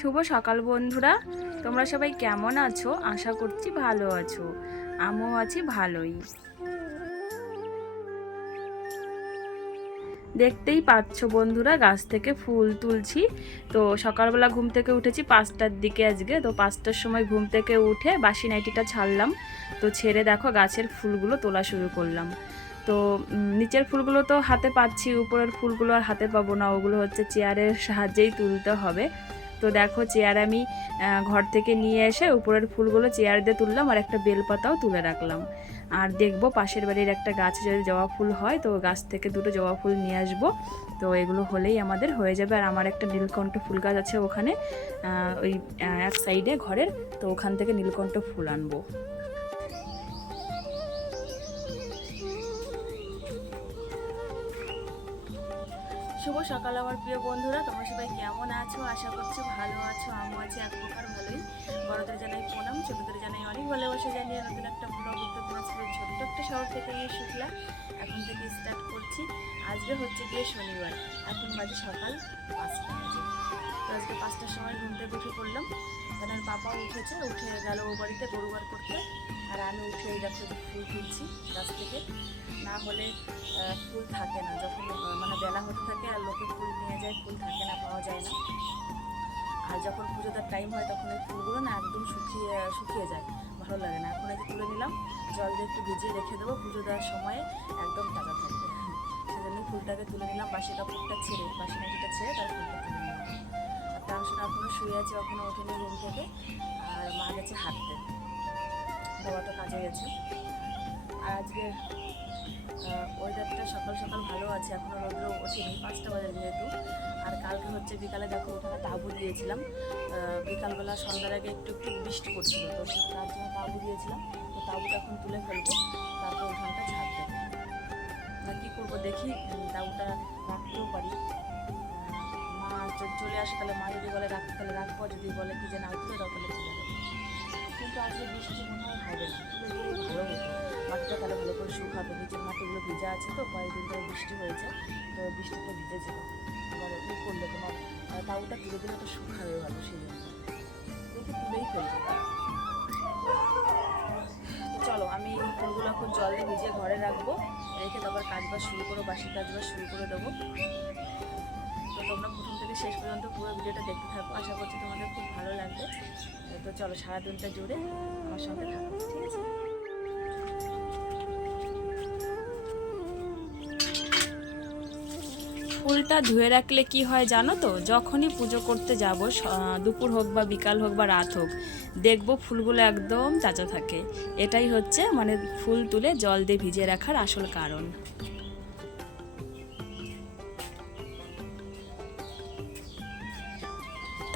শুভ সকাল বন্ধুরা। তোমরা সবাই কেমন আছো? আশা করছি ভালো আছো। আমিও আছি ভালোই। দেখতেই পাচ্ছ বন্ধুরা, গাছ থেকে ফুল তুলছি। তো সকালবেলা ঘুম থেকে উঠেছি পাঁচটার দিকে আজকে। তো পাঁচটার সময় ঘুম থেকে উঠে বাসি নাইটিটা ছাড়লাম। তো ছেড়ে দেখো গাছের ফুলগুলো তোলা শুরু করলাম। তো নিচের ফুলগুলো তো হাতে পাচ্ছি, উপরের ফুলগুলো আর হাতে পাবো না। ওগুলো হচ্ছে চেয়ারের সাহায্যেই তুলতে হবে। তো দেখো চেয়ার আমি ঘর থেকে নিয়ে এসে উপরের ফুলগুলো চেয়ার দিয়ে তুললাম আর একটা বেলপাতাও তুলে রাখলাম। আর দেখব পাশের বাড়ির একটা গাছে যদি জবা ফুল হয় তো গাছ থেকে দুটো জবা ফুল নিয়ে আসব। তো এগুলো হলেই আমাদের হয়ে যাবে। আর আমার একটা নীলকণ্ঠ ফুল গাছ আছে ওখানে ওই এক সাইডে ঘরের, তো ওখান থেকে নীলকণ্ঠ ফুল আনব। শুভ সকাল আমার প্রিয় বন্ধুরা, তোমরা সবাই কেমন আছো? আশা করছ ভালো আছো, আমিও আছি এক প্রকার ভালোই। বড়দের জানাই প্রণাম, ছোটদের জানাই অনেক ভালোবাসা জানিয়ে নতুন একটা শহর থেকে গিয়ে শুকলা, এখন থেকে স্টার্ট করছি। আজকে হচ্ছে গিয়ে শনিবার, এখন বাজে সকাল পাঁচটা বাজে। তো আজকে পাঁচটার সময় ঘুম থেকে উঠে পড়লাম। তাহলে পাপাও উঠেছে, উঠে গেল ও বাড়িতে গরুবার করতে। আর আমি উঠে এই যে ফুল তুলছি গাছ থেকে। না হলে ফুল থাকে না। যখন মানে বেলা হতে থাকে আর লোকে ফুল নিয়ে যায়, ফুল থাকে না, পাওয়া যায় না। আর যখন পুজো টাইম হয়, তখন এই ফুলগুলো না একদম শুকিয়ে শুকিয়ে যায়। ভালো লাগে না। এখন এই যে তুলে নিলাম, জল দিয়ে একটু ভিজিয়ে রেখে দেবো। পুজো দেওয়ার সময়ে একদম টাকা থাকবে। সেজন্য ফুলটাকে তুলে নিলাম বাসি কাপড়টা ছেড়ে, বাসি নাটিটা ছেড়ে তার ফুলটা তুলে নিলাম। তার সঙ্গে এখনও শুয়ে আছে এখনও ওঠেনি রুম থেকে, আর মা গেছে হাঁটতে। বাবা তো কাজে গেছে। আর আজকে ওয়েদারটা সকাল সকাল ভালো আছে এখনও রৌদ্র ওঠেনি, পাঁচটা বাজে যেহেতু। আর কালকে হচ্ছে বিকালে দেখো, ওখানে তাঁবু দিয়েছিলাম। বিকালবেলা সন্ধ্যার আগে একটু একটু বৃষ্টি পড়ছিল, তো তার জন্য তাঁবু দিয়েছিলাম, তো তাঁবুটা এখন তুলে ফেলব, তারপর ওখানটা ঝাড় দেবো। কী করব দেখি তাঁবুটা রাখতেও পারি। মা চলে আসে, তাহলে মা যদি বলে রাখতে তাহলে রাখব যদি বলে কি যে না তুলে দাও, তাহলে তুলে দেবো কিন্তু আজকে বৃষ্টি মনে হয় হবে না। ভালো হতো। মাটিটা তাহলে ভালো করে শুকাতো নিচের মাটিগুলো ভিজা আছে তো কয়েকদিন ধরে বৃষ্টি হয়েছে, তো বৃষ্টিতে ভিজেছিল এবার ই করলে তোমার তাউটা তুলে দিলে তো শুকাবে ভালো, সেই জন্য। তুলেই ফেলব। চলো, আমি এই ফুলগুলো এখন জল দিয়ে ভিজিয়ে ঘরে রাখব, রেখে তারপর কাজবাজ শুরু করো, বাসি কাজবাজ শুরু করে দেবো। তো তোমরা প্রথম থেকে শেষ পর্যন্ত পুরো ভিডিওটা দেখতে থাকো, আশা করছি তোমাদের খুব ভালো লাগবে। তো চলো, সারাদিনটা জুড়ে আমার সঙ্গে থাকো, ঠিক আছে? ফুলটা ধুয়ে রাখলে কি হয় জানো তো? যখনই পুজো করতে যাব দুপুর হোক বা বিকাল হোক বা রাত হোক, দেখব ফুলগুলো একদম চাচা থাকে। এটাই হচ্ছে মানে ফুল তুলে জল দিয়ে ভিজিয়ে রাখার আসল কারণ।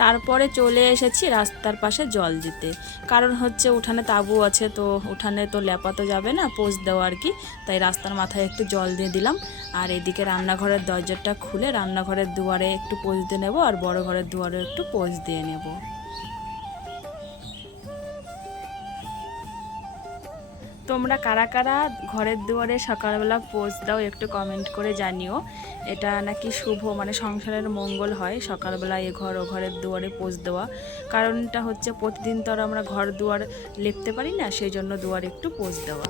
তারপরে চলে এসেছি রাস্তার পাশে জল দিতে। কারণ হচ্ছে উঠানে তাবু আছে, তো উঠানে তো লেপা তো যাবে না পোজ দেওয়া আর কি। তাই রাস্তার মাথায় একটু জল দিয়ে দিলাম। আর এদিকে রান্নাঘরের দরজাটা খুলে রান্নাঘরের দুয়ারে একটু পোজ দিয়ে নেব, আর বড় ঘরের দুয়ারে একটু পোজ দিয়ে নেব। তোমরা কারা কারা ঘরের দুয়ারে সকালবেলা পোজ দাও একটু কমেন্ট করে জানিও। এটা নাকি শুভ মানে সংসারের মঙ্গল হয় সকালবেলা এ ঘর ও ঘরের দুয়ারে পোজ দেওয়া। কারণটা হচ্ছে প্রতিদিন তো আর আমরা ঘর দুয়ার লিখতে পারি না, সেই জন্য দুয়ার একটু পোজ দেওয়া।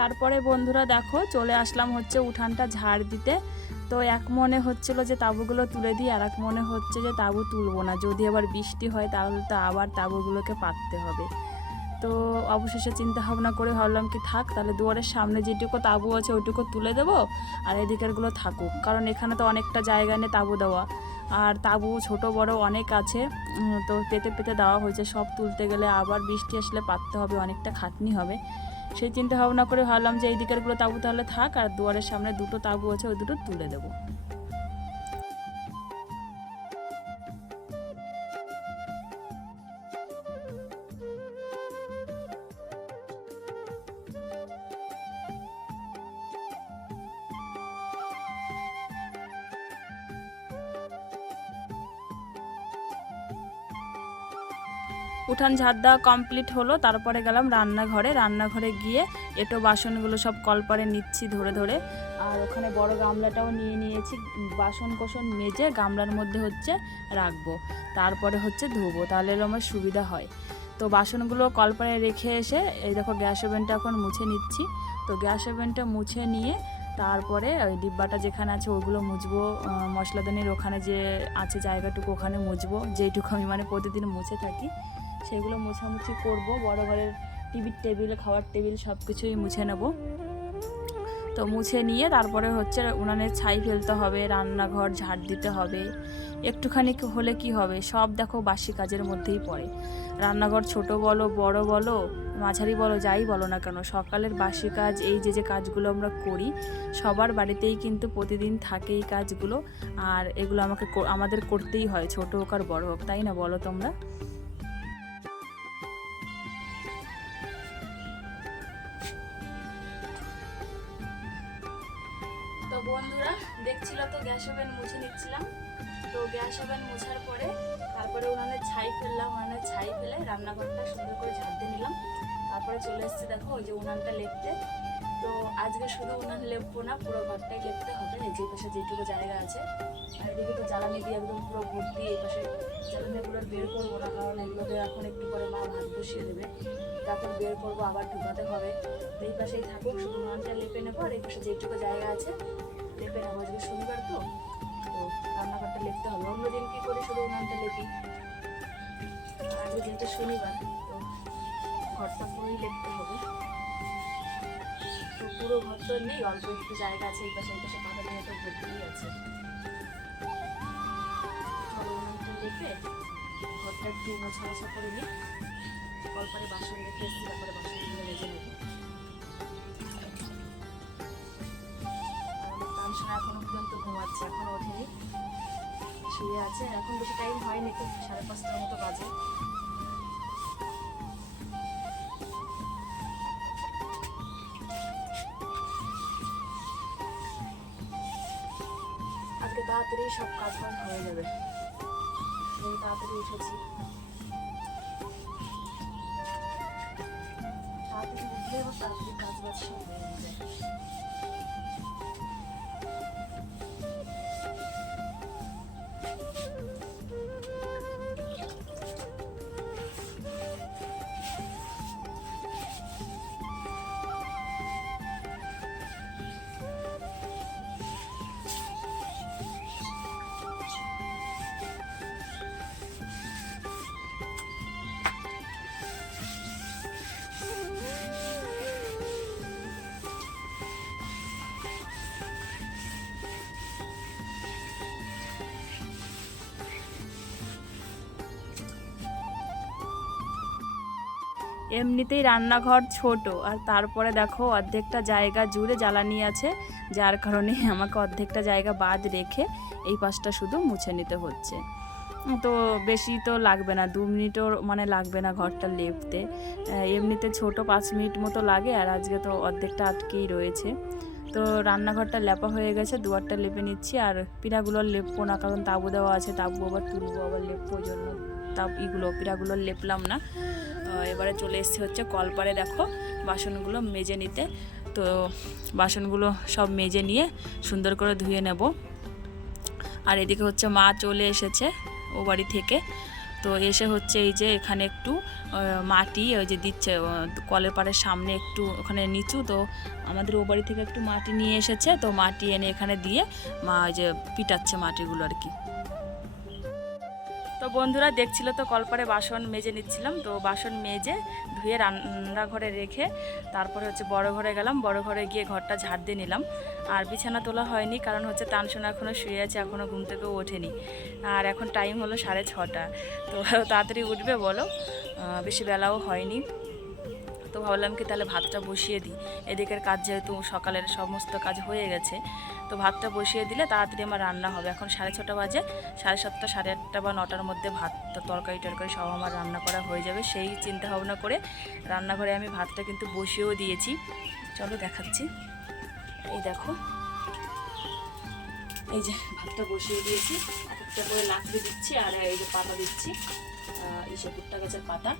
তারপরে বন্ধুরা দেখো, চলে আসলাম হচ্ছে উঠানটা ঝাড় দিতে। তো এক মনে হচ্ছিল যে তাঁবুগুলো তুলে দিই, আর এক মনে হচ্ছে যে তাঁবু তুলবো না। যদি আবার বৃষ্টি হয়, তাহলে তো আবার তাঁবুগুলোকে পাততে হবে। তো অবশেষে চিন্তা ভাবনা করে ভাবলাম কি, থাক, তাহলে দুয়ারের সামনে যেটুকু তাঁবু আছে ওইটুকু তুলে দেবো, আর এদিকেরগুলো থাকুক। কারণ এখানে তো অনেকটা জায়গা নিয়ে তাঁবু দেওয়া। আর তাঁবু ছোট, বড় অনেক আছে। তো পেতে পেতে দেওয়া হয়েছে। সব তুলতে গেলে আবার বৃষ্টি আসলে পাততে হবে, অনেকটা খাটনি হবে। সেই চিন্তা ভাবনা করে ভাবলাম যে এই দিকেরগুলো তাঁবু তাহলে থাক আর দুয়ারের সামনে দুটো তাঁবু আছে, ওই দুটো তুলে দেবো। উঠান ঝাড় দেওয়া কমপ্লিট হলো, তারপরে গেলাম রান্নাঘরে। রান্নাঘরে গিয়ে এটো বাসনগুলো সব কলপারে নিচ্ছি ধরে ধরে। আর ওখানে বড় গামলাটাও নিয়ে নিয়েছি। বাসন কোসন মেজে গামলার মধ্যে হচ্ছে রাখব। তারপরে হচ্ছে ধুবো, তাহলে হলো আমার সুবিধা হয়। তো বাসনগুলো কলপারে রেখে এসে, এই দেখো গ্যাস ওভেনটা এখন মুছে নিচ্ছি। তো গ্যাস ওভেনটা মুছে নিয়ে, তারপরে ওই ডিব্বাটা যেখানে আছে ওগুলো মুছবো। মশলাদানির ওখানে যে আছে জায়গাটুকু ওখানে মুছবো। যেইটুকু আমি মানে প্রতিদিন মুছে থাকি। সেগুলো মোছামুছি করব। বড় ঘরের টিভির টেবিল, খাওয়ার টেবিল সব কিছুই মুছে নেব। তো মুছে নিয়ে তারপরে হচ্ছে উনানের ছাই ফেলতে হবে, রান্নাঘর, ঝাড় দিতে হবে। একটুখানি হলে কি হবে? সব দেখো বাসি কাজের মধ্যেই পড়ে। রান্নাঘর ছোট বলো, বড় বলো, মাঝারি বলো, যাই বলো না কেন, সকালের বাসি কাজ, এই যে যে কাজগুলো আমরা করি, সবার বাড়িতেই কিন্তু প্রতিদিন থাকে এই কাজগুলো। আর এগুলো আমাকে আমাদের করতেই হয়, ছোট হোক আর বড় হোক, তাই না বলো তোমরা? এসেছে দেখো, ওই যে উনানটা লেপতে তো আজকে শুধু উনান লেপবো না, পুরো ঘরটাই লেপতে হবে যে পাশে যেটুকু জায়গা আছে। আর এদিকে তো জ্বালানি দিয়ে একদম পুরো ভর্তি, এই পাশে জ্বালানিগুলো বের করব না, কারণ এগুলোকে এখন একটু পরে মা ভাত বসিয়ে দেবে। তারপর বের করব, আবার ঢুকাতে হবে। তো এই পাশেই থাকুক, শুধু উনানটা লেপে নেব, আর এই পাশে যেটুকু জায়গা আছে, লেপে নেব। আজকে শনিবার তো তো রান্নাঘরটা লেপতে হবে। অন্যদিন কী করে, শুধু উনানটা লেপি। আজকে যেহেতু শনিবার ঘরটা পুরোই লেপতে হবে। তো পুরো ঘর তো নেই, অল্প একটু জায়গা আছে, এই পাশে এই পাশে পাতা দিয়ে তো ভর্তিই আছে লেপে ঘরটা একটু মোছা মোছা করে নিই। কলপারে বাসন রেখে এসেছি, তারপরে বাসনগুলো মেজে নেব। এখনও ঘুমাচ্ছে, এখনও ওঠেনি। শুয়ে আছে, এখন বেশি টাইম হয়নি তো সাড়ে পাঁচটার মতো বাজে। সব কাজ বাজ হয়ে যাবে। তাড়াতাড়ি উঠেছি। তাড়াতাড়ি উঠলে এবার তাড়াতাড়ি কাজ বাজ সব হয়ে যায় এমনিতেই রান্নাঘর ছোট, আর তারপরে দেখো অর্ধেকটা জায়গা জুড়ে জ্বালানি আছে, যার কারণে আমাকে অর্ধেকটা জায়গা বাদ রেখে এই পাশটা শুধু মুছে নিতে হচ্ছে। তো বেশি তো লাগবে না, দু মিনিটও মানে লাগবে না ঘরটা লেপতে। এমনিতে ছোট পাঁচ মিনিট মতো লাগে, আর আজকে তো অর্ধেকটা আটকেই রয়েছে। তো রান্নাঘরটা লেপা হয়ে গেছে, দুয়ারটা লেপে নিচ্ছি, আর পিঠাগুলো লেপবো না, কারণ তাবু দেওয়া আছে, তাবু আবার তুলবো, আবার লেপবো জন্য। তাপ ইগুলো পিঠাগুলো লেপলাম না। এবারে চলে এসেছি হচ্ছে কলপারে, দেখো বাসনগুলো মেজে নিতে। তো বাসনগুলো সব মেজে নিয়ে সুন্দর করে ধুয়ে নেব। আর এদিকে হচ্ছে মা চলে এসেছে ও বাড়ি থেকে। তো এসে হচ্ছে এই যে এখানে একটু মাটি ওই যে দিচ্ছে কলের পাড়ের সামনে একটু ওখানে নিচু। তো আমাদের ও বাড়ি থেকে একটু মাটি নিয়ে এসেছে। তো মাটি এনে এখানে দিয়ে মা ওই যে পিটাচ্ছে মাটিগুলো আর কি। বন্ধুরা দেখছিল তো, কলপারে বাসন মেজে নিচ্ছিলাম। তো বাসন মেজে ধুয়ে রান্নাঘরে রেখে তারপরে হচ্ছে বড় ঘরে গেলাম। বড় ঘরে গিয়ে ঘরটা ঝাড় দিয়ে নিলাম। আর বিছানা তোলা হয়নি, কারণ হচ্ছে তানসোনা এখনও শুয়ে আছে এখনও ঘুম থেকেও ওঠেনি। আর এখন টাইম হলো সাড়ে ছটা। তো তাড়াতাড়ি উঠবে বলো বেশি বেলাও হয়নি। তো ভাবলাম কি তাহলে ভাতটা বসিয়ে দিই। এদিকের কাজ যেহেতু সকালের সমস্ত কাজ হয়ে গেছে, তো ভাতটা বসিয়ে দিলে তাড়াতাড়ি আমার রান্না হবে। এখন সাড়ে ছটা বাজে, সাড়ে সাতটা, সাড়ে আটটা বা নটার মধ্যে ভাত, তরকারি টরকারি সব আমার রান্না করা হয়ে যাবে। সেই চিন্তা ভাবনা করে রান্নাঘরে আমি ভাতটা কিন্তু বসিয়েও দিয়েছি। চলো দেখাচ্ছি। এই দেখো। এই যে ভাতটা বসিয়ে দিয়েছি। একটা করে লাকড়ি দিচ্ছি আর এই যে পাতা দিচ্ছি। এই সে ভুট্টা গাছের পাতা।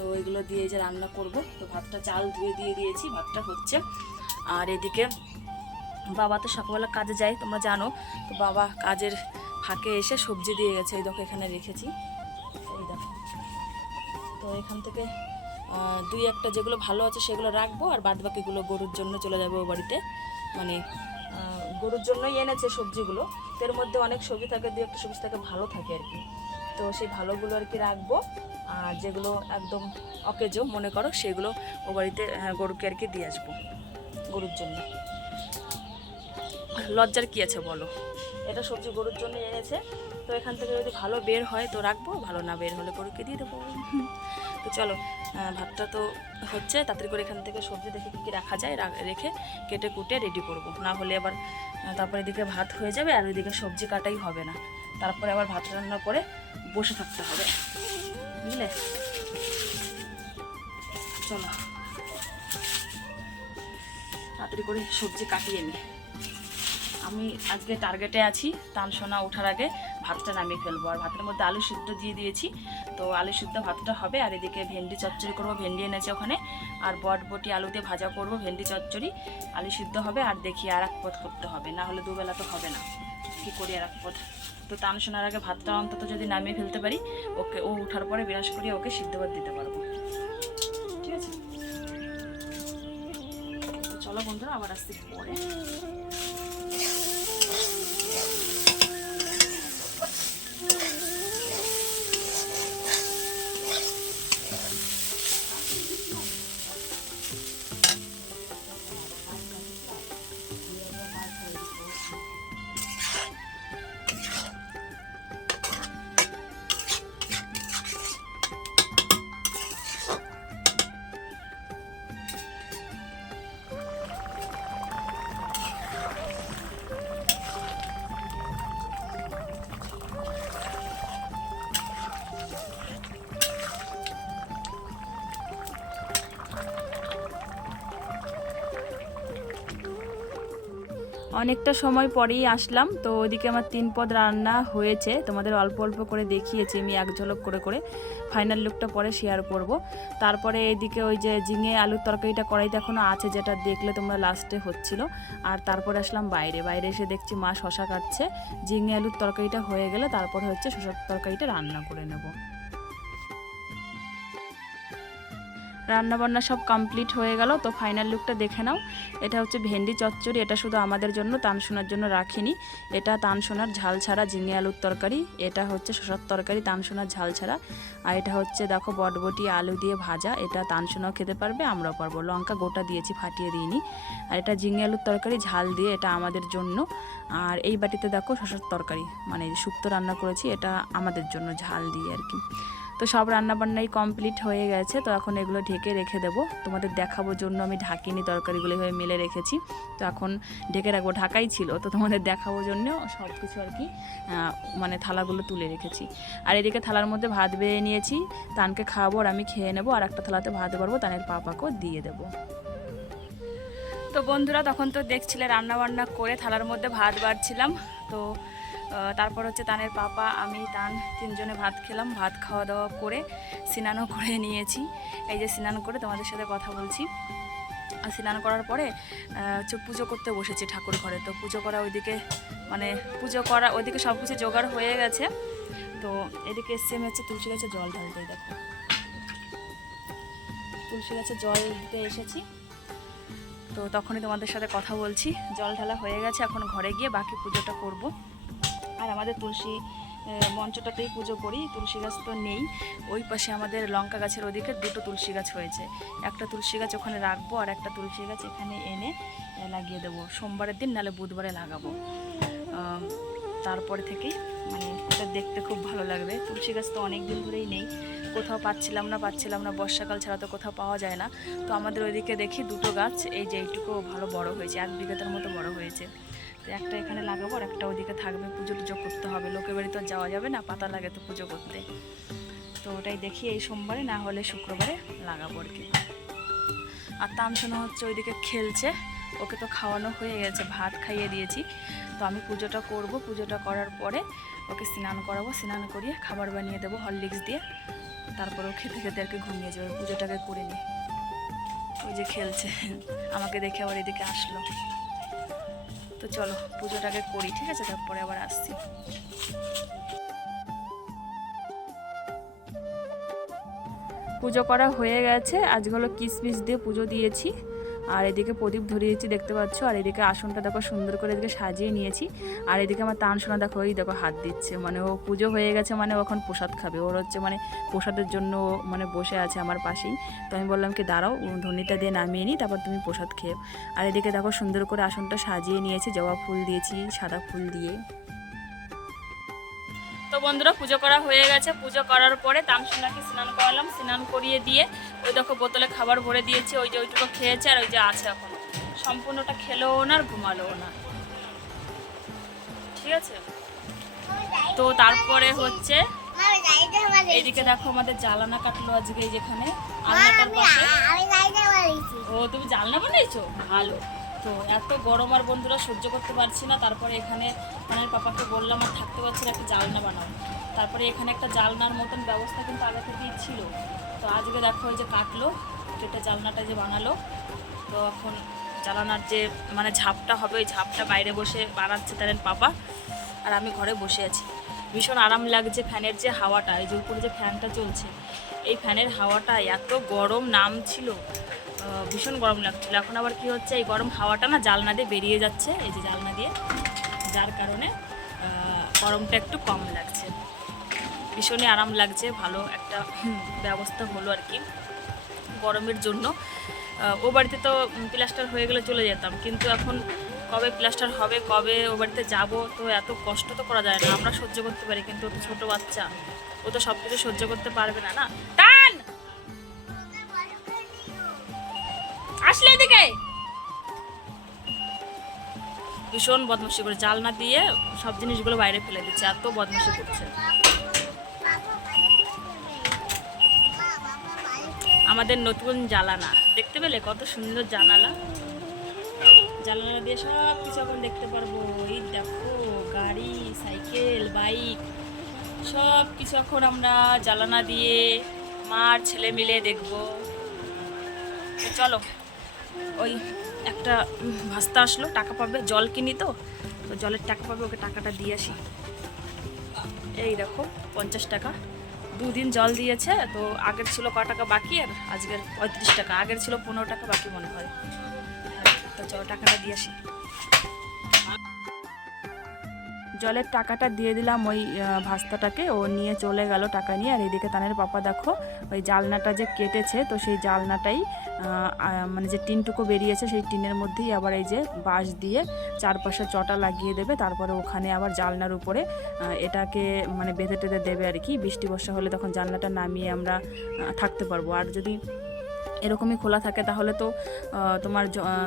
তো এগুলো দিয়ে যে রান্না করব, তো ভাতটা চাল ধুয়ে দিয়ে দিয়েছি, ভাতটা হচ্ছে। আর এদিকে বাবা তো সকালবেলা কাজে যায়, তোমরা জানো, তো বাবা কাজের ফাঁকে এসে সবজি দিয়ে গেছে, এই দেখো এখানে রেখেছি। এই দেখো। তো এখান থেকে দুই একটা যেগুলো ভালো আছে সেগুলো রাখব, আর বাদ বাকিগুলো গরুর জন্য চলে যাবে ও বাড়িতে। মানে গরুর জন্যই এনেছে সবজিগুলো। তো এর মধ্যে অনেক সবজি থাকে দু একটা সবজি থাকে, ভালো থাকে আর কি। তো সেই ভালোগুলো আর কি রাখব। আর যেগুলো একদম অকেজো মনে করো সেগুলো ও বাড়িতে হ্যাঁ, গরুকে আর কি দিয়ে আসব গরুর জন্য। লজ্জার কি আছে বলো? এটা সবজি গরুর জন্য এনেছে। তো এখান থেকে যদি ভালো বের হয় তো রাখব ভালো না বের হলে গরুকে দিয়ে দেবো। তো চলো ভাতটা তো হচ্ছে তাড়াতাড়ি করে এখান থেকে সবজি দেখে কী কী রাখা যায় রেখে কেটে কুটে রেডি করব। না হলে আবার তারপরে এদিকে ভাত হয়ে যাবে আর ওইদিকে সবজি কাটাই হবে না। তারপরে আবার ভাত রান্না করে বসে থাকতে হবে। বুঝলে চলো। তাড়াতাড়ি করে সবজি কাটিয়ে নিই আমি আজকে টার্গেটে আছি তানসোনা ওঠার আগে ভাতটা নামিয়ে ফেলব। আর ভাতের মধ্যে আলু সিদ্ধ দিয়ে দিয়েছি। তো আলু সিদ্ধ ভাতটা হবে, আর এদিকে ভেন্ডি চচ্চড়ি করব, ভেন্ডি এনেছে ওখানে। আর বটবটি আলু দিয়ে ভাজা করব, ভেন্ডি চচ্চড়ি। আলু সিদ্ধ হবে, আর দেখি আর এক পথ করতে হবে, না হলে দুবেলা তো হবে না। কী করি আর এক পথ তো টান শোনার আগে ভাতটা অন্তত যদি নামিয়ে ফেলতে পারি, ওকে, ও উঠার পরে বিরাস করিয়ে ওকে সিদ্ধ ভাত দিতে পারব। ঠিক আছে? চলো বন্ধুরা, আবার আসতে পরে। অনেকটা সময় পরেই আসলাম। তো ওইদিকে আমার তিন পদ রান্না হয়েছে। তোমাদের অল্প অল্প করে দেখিয়েছি আমি, এক ঝলক করে করে। ফাইনাল লুকটা পরে শেয়ার করব। তারপরে এদিকে ওই যে ঝিঙে আলুর তরকারিটা কড়াইতে এখনও আছে, যেটা দেখলে তোমরা লাস্টে হচ্ছিল। আর তারপরে আসলাম বাইরে। বাইরে এসে দেখছি মা শশা কাটছে। ঝিঙে আলুর তরকারিটা হয়ে গেলে তারপরে হচ্ছে শশার তরকারিটা রান্না করে নেব। রান্না বান্না সব কমপ্লিট হয়ে গেল, তো ফাইনাল লুকটা দেখে নাও। এটা হচ্ছে ভেন্ডি চচ্চড়ি, এটা শুধু আমাদের জন্য তানসোনার জন্য রাখিনি। এটা তানসোনার ঝাল ছাড়া ঝিঙে আলুর তরকারি, এটা হচ্ছে শসার তরকারি তানসোনার ঝাল ছাড়া। আর এটা হচ্ছে দেখো বটবটি আলু দিয়ে ভাজা, এটা তানসোনাও খেতে পারবে, আমরাও পারব। লঙ্কা গোটা দিয়েছি, ফাটিয়ে দিইনি। আর এটা ঝিঙে আলুর তরকারি, ঝাল দিয়ে এটা আমাদের জন্য। আর এই বাটিতে দেখো শসার তরকারি মানে শুক্তো রান্না করেছি, এটা আমাদের জন্য ঝাল দিয়ে আর কি। তো সব রান্নাবান্নাই কমপ্লিট হয়ে গেছে, তো এখন এগুলো ঢেকে রেখে দেবো। তোমাদের দেখাবোর জন্য আমি ঢাকিনি তরকারিগুলো এভাবে মেলে রেখেছি। তো এখন ঢেকে রাখব, ঢাকাই ছিল, তো তোমাদের দেখাবোর জন্য সব কিছু আর কি মানে থালাগুলো তুলে রেখেছি। আর এদিকে থালার মধ্যে ভাত বেড়ে নিয়েছি, তানকে খাওয়াবো আর আমি খেয়ে নেব, আর একটা থালাতে ভাত বাড়বো তানের পাপাকেও দিয়ে দেবো। তো বন্ধুরা, তখন তো দেখছিলে রান্না বান্না করে থালার মধ্যে ভাত বাড়ছিলাম, তো তারপর হচ্ছে তানের পাপা, আমি, তান তিনজনে ভাত খেলাম, ভাত খাওয়া দাওয়া করে স্নানও করে নিয়েছি। এই যে স্নান করে তোমাদের সাথে কথা বলছি। আর স্নান করার পরে হচ্ছে পুজো করতে বসেছি ঠাকুর ঘরে। তো পুজো করা ওইদিকে মানে পুজো করা, ওইদিকে সব কিছু জোগাড় হয়ে গেছে। তো এদিকে এসছে আমি হচ্ছে তুলসী গাছে জল ঢালতে, দেখো। তুলসী গাছে জল দিতে এসেছি। তো তখনই তোমাদের সাথে কথা বলছি। জল ঢালা হয়ে গেছে, এখন ঘরে গিয়ে বাকি পুজোটা করব। আর আমাদের তুলসী মঞ্চটাতেই পুজো করি, তুলসী গাছ তো নেই। ওই পাশে আমাদের লঙ্কা গাছের ওদিকে দুটো তুলসী গাছ হয়েছে। একটা তুলসী গাছ ওখানে রাখব আর একটা তুলসী গাছ এখানে এনে লাগিয়ে দেবো। সোমবারের দিন নাহলে বুধবারে লাগাবো। তারপরে থেকে মানে এটা দেখতে খুব ভালো লাগবে। তুলসী গাছ তো অনেক দিন ধরেই নেই। কোথাও পাচ্ছিলাম না পাচ্ছিলাম না। বর্ষাকাল ছাড়া তো কোথাও পাওয়া যায় না। তো আমাদের ওইদিকে দেখি দুটো গাছ, এই যে এইটুকু ভালো বড় হয়েছে, এক বিঘাতের মতো বড় হয়েছে। তো একটা এখানে লাগাবো আর একটা ওইদিকে থাকবে, পুজো টুজো করতে হবে। লোকের বাড়ি তো যাওয়া যাবে না, পাতা লাগে তো পুজো করতে। তো ওটাই দেখি এই সোমবারে, না হলে শুক্রবারে লাগাবো আর কি। আর তামসোনা হচ্ছে ওইদিকে খেলছে। ওকে তো খাওয়ানো হয়ে গেছে, ভাত খাইয়ে দিয়েছি। তো আমি পুজোটা করব, পুজোটা করার পরে ওকে স্নান করাবো, স্নান করিয়ে খাবার বানিয়ে দেবো হরলিক্স দিয়ে। তারপর ও খেতে খেতে আর কি ঘুমিয়ে যাবে, পুজোটাকে করে নিই ওই যে খেলছে, আমাকে দেখে আবার এদিকে আসলো। তো চলো, পুজোটাকে করি, ঠিক আছে? তারপরে আবার আসছি। পুজো করা হয়ে গেছে, আজকে হলো কিসমিস দিয়ে পুজো দিয়েছি। আর এদিকে প্রদীপ ধরিয়েছি দেখতে পাচ্ছ? আর এদিকে আসনটা দেখো সুন্দর করে এদিকে সাজিয়ে নিয়েছি। আর এদিকে আমার তান সোনা দেখো ওই দেখো হাত দিচ্ছে। মানে ও পুজো হয়ে গেছে মানে এখন প্রসাদ খাবে। ওর হচ্ছে মানে প্রসাদের জন্য মানে বসে আছে আমার পাশেই। তো আমি বললাম কি, দাঁড়াও ধনিটা দিয়ে নামিয়ে নিই তারপর তুমি প্রসাদ খেয়ে আর এদিকে দেখো সুন্দর করে আসনটা সাজিয়ে নিয়েছি, জবা ফুল দিয়েছি, সাদা ফুল দিয়ে। তো বন্ধুরা, পুজো করা হয়ে গেছে। পুজো করার পরে তামসোনাকে স্নান করালাম। স্নান করিয়ে দিয়ে ওই দেখো বোতলে খাবার ভরে দিয়েছি, ওই যে ওইটুকু খেয়েছে আর ওই যে আছে এখন। সম্পূর্ণটা খেলেও না আর ঘুমালোও না। ঠিক আছে? তো তারপরে হচ্ছে এইদিকে দেখো আমাদের জ্বালানা কাটলো আজকে যেখানে। ও, তুমি জালনা বানিয়েছো? ভালো। তো এত গরম আর বন্ধুরা সহ্য করতে পারছি না। তারপরে এখানে মানে পাপাকে বললাম, আর থাকতে পারছি না, একটা জালনা বানাও। তারপরে এখানে একটা জালনার মতন ব্যবস্থা কিন্তু আগে থেকেই ছিল। তো আজকে দেখো ওই যে কাটলো কেটে জালনাটা যে বানালো, তো এখন জালানার যে মানে ঝাপটা হবে, ওই ঝাপটা বাইরে বসে বানাচ্ছে তার পাপা। আর আমি ঘরে বসে আছি। ভীষণ আরাম লাগছে ফ্যানের যে হাওয়াটা, এই যে উপরে যে ফ্যানটা চলছে, এই ফ্যানের হাওয়াটা এত গরম নাম ছিল ভীষণ গরম লাগছিল। এখন আবার কি হচ্ছে, এই গরম হাওয়াটা না জালনা দিয়ে বেরিয়ে যাচ্ছে, এই যে জালনা দিয়ে। যার কারণে গরমটা একটু কম লাগছে। ভীষণই আরাম লাগছে, ভালো একটা ব্যবস্থা হলো আর কি। গরমের জন্য। ও বাড়িতে তো প্লাস্টার হয়ে গেলে চলে যেতাম, কিন্তু এখন কবে প্লাস্টার হবে, কবে ও বাড়িতে যাব, তো এত কষ্ট তো করা যায় না। আমরা সহ্য করতে পারি, কিন্তু ও তো ছোটো বাচ্চা। ও তো সব কিছু সহ্য করতে পারবে না না? আসলে এদিকে। ভীষণ বদমাশি করে জালনা দিয়ে সব জিনিসগুলো বাইরে ফেলে দিচ্ছে, এত বদমাশি করছে। আমাদের নতুন জালানা দেখতে পেলে কত সুন্দর জানালা? জানালা দিয়ে সব কিছু এখন দেখতে পারব। এই দেখো, গাড়ি, সাইকেল, বাইক, সব কিছু এখন আমরা জালানা দিয়ে মার ছেলে মিলে দেখব। চলো। ওই একটা ভাস্তা আসলো টাকা পাবে জল কিনি তো তো জলের টাকা পাবে ওকে টাকাটা দিয়ে আসি। এই দেখো পঞ্চাশ টাকা। দুদিন জল দিয়েছে তো আগের ছিল ক টাকা বাকি আর আজকের পঁয়ত্রিশ টাকা। আগের ছিল পনেরো টাকা বাকি মনে হয়। হ্যাঁ, তো চলো টাকাটা দিয়ে আসি। জলের টাকাটা দিয়ে দিলাম ওই ভাস্তাটাকে। ও নিয়ে চলে গেল টাকা নিয়ে। আর এদিকে তানের পাপা দেখো, ওই জালনাটা যে কেটেছে, তো সেই জালনাটাই মানে যে টিনটুকু বেরিয়েছে, সেই টিনের মধ্যেই আবার এই যে বাঁশ দিয়ে চারপাশে চটা লাগিয়ে দেবে। তারপরে ওখানে আবার জালনার উপরে এটাকে মানে বেঁধে টেঁধে দেবে আর কি। বৃষ্টি বর্ষা হলে তখন জানলাটা নামিয়ে আমরা থাকতে পারব। আর যদি এরকমই খোলা থাকে, তাহলে তো তোমার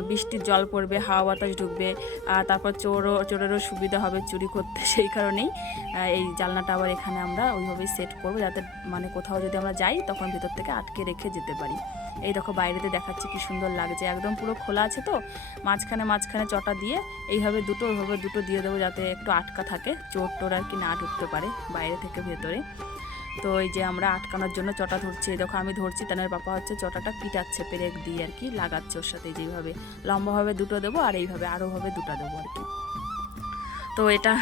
বৃষ্টির জল পড়বে, হাওয়া বাতাস ঢুকবে তারপর চোরও, চোরেরও সুবিধা হবে চুরি করতে, সেই কারণেই এই জানলাটা আবার এখানে আমরা ওইভাবেই সেট করব, যাতে মানে কোথাও যদি আমরা যাই, তখন ভেতর থেকে আটকে রেখে যেতে পারি। এই দেখো বাইরেতে দেখাচ্ছে কি সুন্দর লাগছে, একদম পুরো খোলা আছে তো, মাঝখানে মাঝখানে চটা দিয়ে, এইভাবে দুটো, ওইভাবে দুটো দিয়ে দেবো যাতে একটু আটকা থাকে, চোর টোর আর কি না ঢুকতে পারে বাইরে থেকে ভেতরে। তো এই যে আমরা আটকানোর জন্য চটা ধরছি দেখো আমি ধরছি তানের পাপা হচ্ছে চটাটা পিটাচ্ছে পেরেক দিয়ে আর কি, লাগাচ্ছে ওর সাথে যেভাবে। লম্বাভাবে দুটো দেবো আর এইভাবে আরোভাবে দুটো দেবো আর কি। তো এটা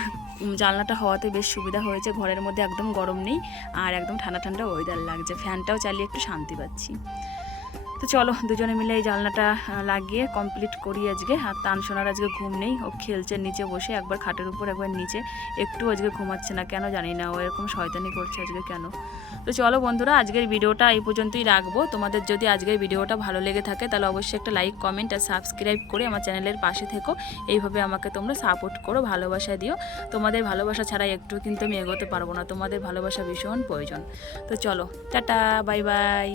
জানলাটা হওয়াতে বেশ সুবিধা হয়েছে, ঘরের মধ্যে একদম গরম নেই আর একদম ঠান্ডা ঠান্ডা ওয়েদার লাগছে। ফ্যানটাও চালিয়ে একটু শান্তি পাচ্ছি। তো চলো, দুজনে মিলে এই জানলাটা লাগিয়ে কমপ্লিট করি আজকে। আর তান আজকে ঘুম নেই, ও খেলছে নিচে বসে, একবার খাটের উপর, একবার নিচে। একটু আজকে ঘুমাচ্ছে না, কেন জানি না, ও এরকম শয়তানি করছে আজকে কেন? তো চলো বন্ধুরা, আজকের ভিডিওটা এই পর্যন্তই রাখব। তোমাদের যদি আজকের ভিডিওটা ভালো লেগে থাকে, তাহলে অবশ্যই একটা লাইক কমেন্ট আর সাবস্ক্রাইব করে আমার চ্যানেলের পাশে থেকো। এইভাবে আমাকে তোমরা সাপোর্ট করো, ভালোবাসা দিও। তোমাদের ভালোবাসা ছাড়া একটু কিন্তু আমি এগোতে পারব না, তোমাদের ভালোবাসা ভীষণ প্রয়োজন। তো চলো, টাটা বাই বাই